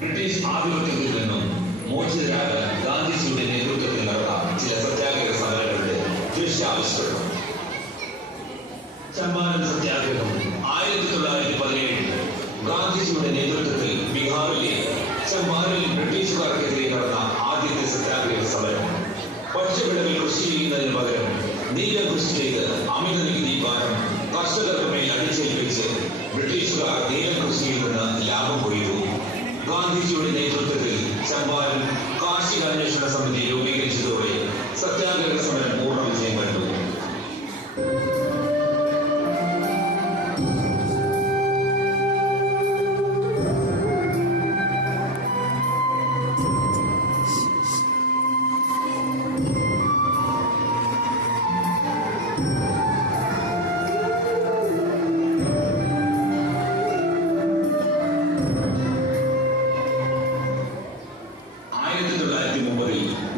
British ആധിപത്യത്തിൽ നിന്നും മോചിതരാകാൻ ഗാന്ധിജിയുടെ നേതൃത്വത്തിൽ നടന്ന ചില സത്യാഗ്രഹ സമരങ്ങളുടെ ദൃശ്യാവിഷ്കരണം. ചമ്പാരൻ സത്യാഗ്രഹം 1917 ഗാന്ധിജിയുടെ നേതൃത്വത്തിൽ ബീഹാറിലെ ചമ്പാരനിൽ ബ്രിട്ടീഷുകാർക്കെതിരെ നടന്ന ആദ്യത്തെ സത്യാഗ്രഹ സമരം. ഭക്ഷ്യവിളകൾ കൃഷി ചെയ്യുന്നതിന് പകരം നീലം കൃഷി ചെയ്ത് അമിത നികുതി ഭാരം കർഷകർക്ക് മേൽ അടിച്ചേൽപ്പിച്ച് ബ്രിട്ടീഷുകാർ നീലം കൃഷിയിൽ നിന്ന് ലാഭം കൊയ്തു. ഗാന്ധിജിയുടെ നേതൃത്വത്തിൽ ചമ്പാരൻ കാർഷിക അന്വേഷണ സമിതി രൂപീകരിച്ചതോടെ സത്യാഗ്രഹ സമരം പൂർണ്ണ വിജയം കണ്ടു.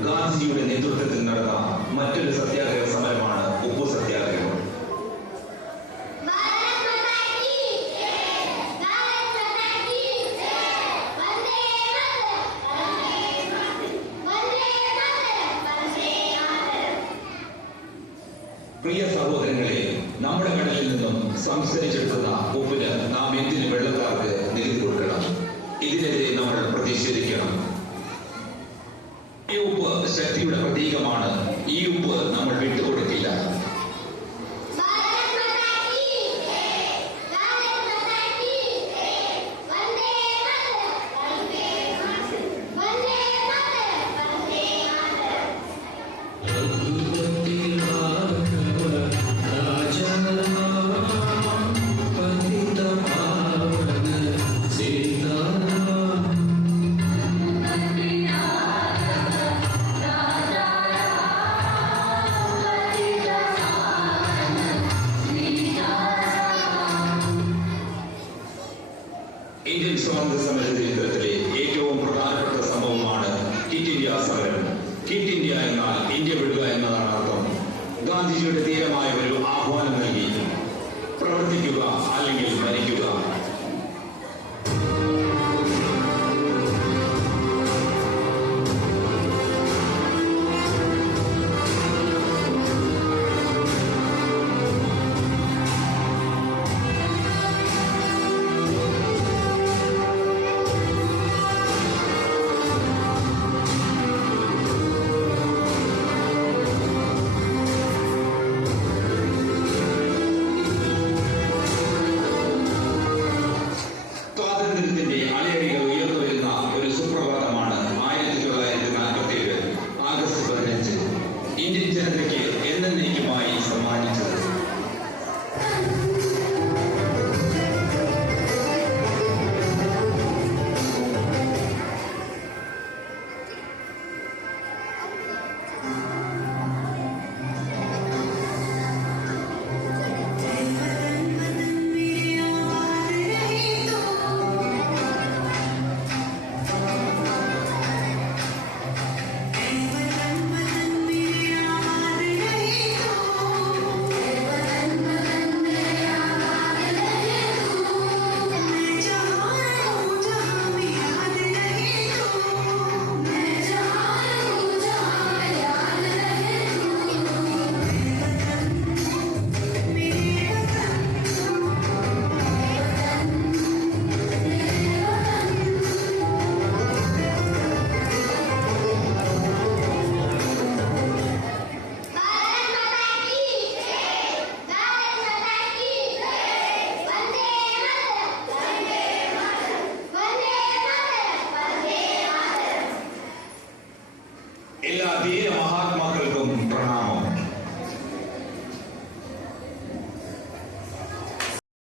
ഗാന്ധിജിയുടെ നേതൃത്വത്തിൽ നടന്ന മറ്റൊരു സത്യാഗ്രഹ സമരമാണ് ഉപ്പു സത്യാഗ്രഹം. പ്രിയ സഹോദരങ്ങളെ, നമ്മുടെ കടലിൽ നിന്നും സംസ്കരിച്ചെടുക്കുന്ന ഉപ്പിന് നാം എന്തിന് വെള്ളക്കാർക്ക് നികുതി കൊടുക്കണം? ഇതിനെതിരെ നമ്മൾ പ്രതിഷേധിക്കണം. ഈ ഉപ്പ് ശക്തിയുടെ പ്രതീകമാണ്. ഈ ഉപ്പ് നമ്മൾ വിട്ടുകൊടുക്കില്ല. ഇന്ത്യൻ സ്വാതന്ത്ര്യ സമര ചരിത്രത്തിലെ ഏറ്റവും പ്രധാനപ്പെട്ട സംഭവമാണ് ക്വിറ്റ് ഇന്ത്യ സമരം. ക്വിറ്റ് ഇന്ത്യ എന്നാൽ ഇന്ത്യ വിടുക എന്നതാണ് അർത്ഥം. ഗാന്ധിജിയുടെ ധീരമായ ഒരു ആഹ്വാനം നൽകി, പ്രവർത്തിക്കുക അല്ലെങ്കിൽ മരിക്കുക.